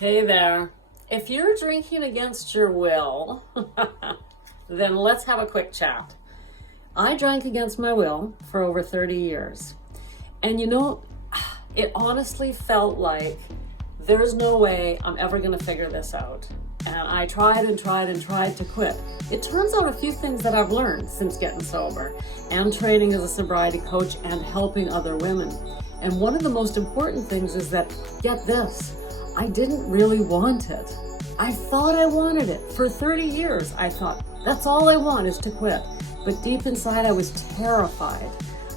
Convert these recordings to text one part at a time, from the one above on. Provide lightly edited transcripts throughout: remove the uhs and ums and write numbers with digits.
Hey there. If you're drinking against your will, then let's have a quick chat. I drank against my will for over 30 years. And it honestly felt like there's no way I'm ever going to figure this out. And I tried and tried and tried to quit. It turns out a few things that I've learned since getting sober and training as a sobriety coach and helping other women. And one of the most important things is that, get this, I didn't really want it. I thought I wanted it. For 30 years, I thought, that's all I want is to quit. But deep inside, I was terrified.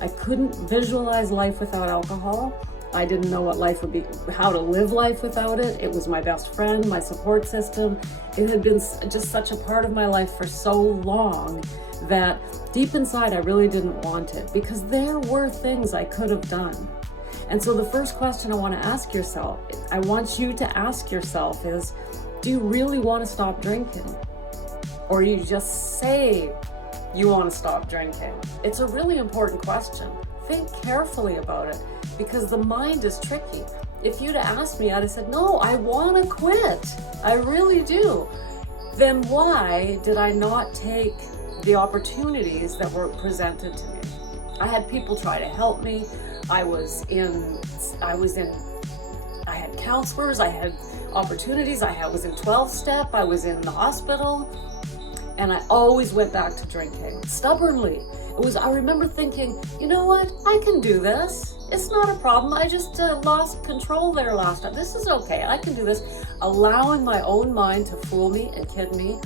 I couldn't visualize life without alcohol. I didn't know what life would be, how to live life without it. It was my best friend, my support system. It had been just such a part of my life for so long that deep inside, I really didn't want it because there were things I could have done. And so the first question I want to ask yourself, I want you to ask yourself is, do you really want to stop drinking? Or you just say you want to stop drinking? It's a really important question. Think carefully about it because the mind is tricky. If you'd asked me, I'd have said, no, I want to quit. I really do. Then why did I not take the opportunities that were presented to me? I had people try to help me. I had counselors, I had opportunities, was in 12-step, I was in the hospital, and I always went back to drinking, stubbornly. I remember thinking, you know what, I can do this. It's not a problem. I just lost control there last time. This is okay, I can do this. Allowing my own mind to fool me and kid me.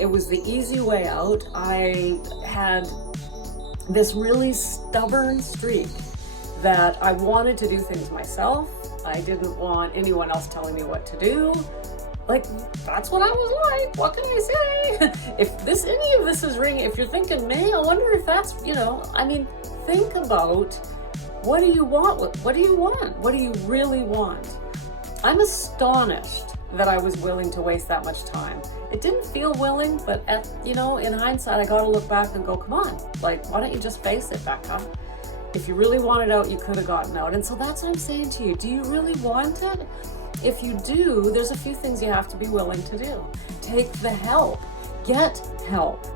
It was the easy way out. I had this really stubborn streak that I wanted to do things myself. I didn't want anyone else telling me what to do. Like, that's what I was like. What can I say? If any of this is ringing, if you're thinking, me, I wonder if that's, think about what do you want? What do you want? What do you really want? I'm astonished that I was willing to waste that much time. It didn't feel willing, but in hindsight, I gotta look back and go, come on, why don't you just face it, Becca? If you really wanted out, you could have gotten out. And so that's what I'm saying to you. Do you really want it? If you do, there's a few things you have to be willing to do. Take the help. Get help.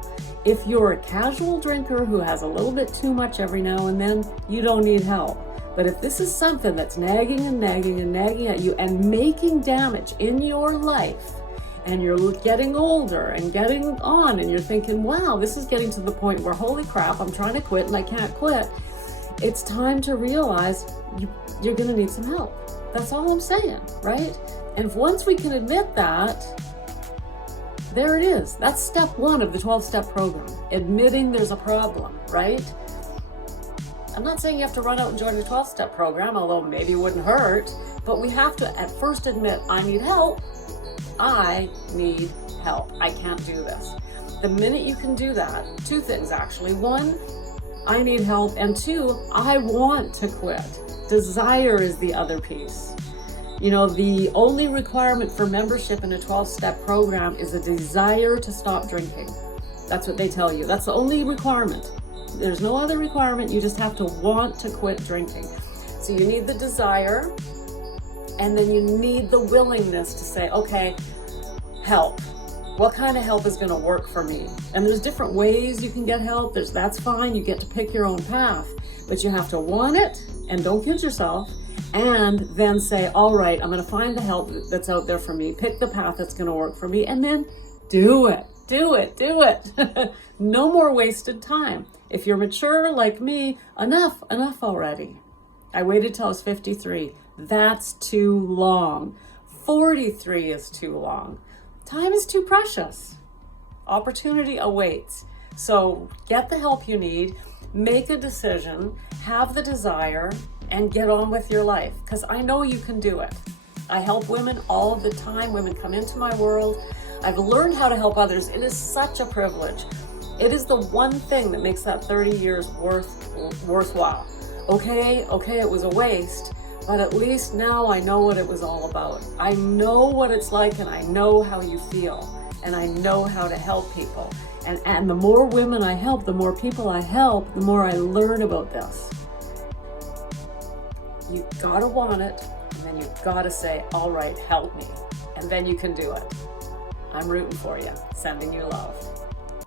If you're a casual drinker who has a little bit too much every now and then, you don't need help. But if this is something that's nagging and nagging and nagging at you and making damage in your life, and you're getting older and getting on, and you're thinking, wow, this is getting to the point where, holy crap, I'm trying to quit and I can't quit. It's time to realize you're going to need some help. That's all I'm saying, right? And once we can admit that, there it is. That's step one of the 12-step program. Admitting there's a problem, right? I'm not saying you have to run out and join the 12-step program, although maybe it wouldn't hurt, but we have to at first admit, I need help. I need help. I can't do this. The minute you can do that, two things actually. One, I need help, and two, I want to quit. Desire is the other piece. The only requirement for membership in a 12-step program is a desire to stop drinking. That's what they tell you. That's the only requirement. There's no other requirement. You just have to want to quit drinking. So you need the desire, and then you need the willingness to say, okay, help. What kind of help is going to work for me? And there's different ways you can get help. That's fine. You get to pick your own path, but you have to want it, and don't kid yourself, and then say, all right, I'm going to find the help that's out there for me. Pick the path that's going to work for me, and then do it. Do it. Do it. No more wasted time. If you're mature like me, enough already. I waited till I was 53. That's too long. 43 is too long. Time is too precious. Opportunity awaits. So get the help you need, make a decision, have the desire, and get on with your life. Because I know you can do it. I help women all of the time. Women come into my world. I've learned how to help others. It is such a privilege. It is the one thing that makes that 30 years worthwhile. Okay, it was a waste. But at least now I know what it was all about. I know what it's like, and I know how you feel, and I know how to help people. And the more women I help, the more people I help, the more I learn about this. You gotta want it, and then you gotta say, all right, help me. and then you can do it. I'm rooting for you. Sending you love.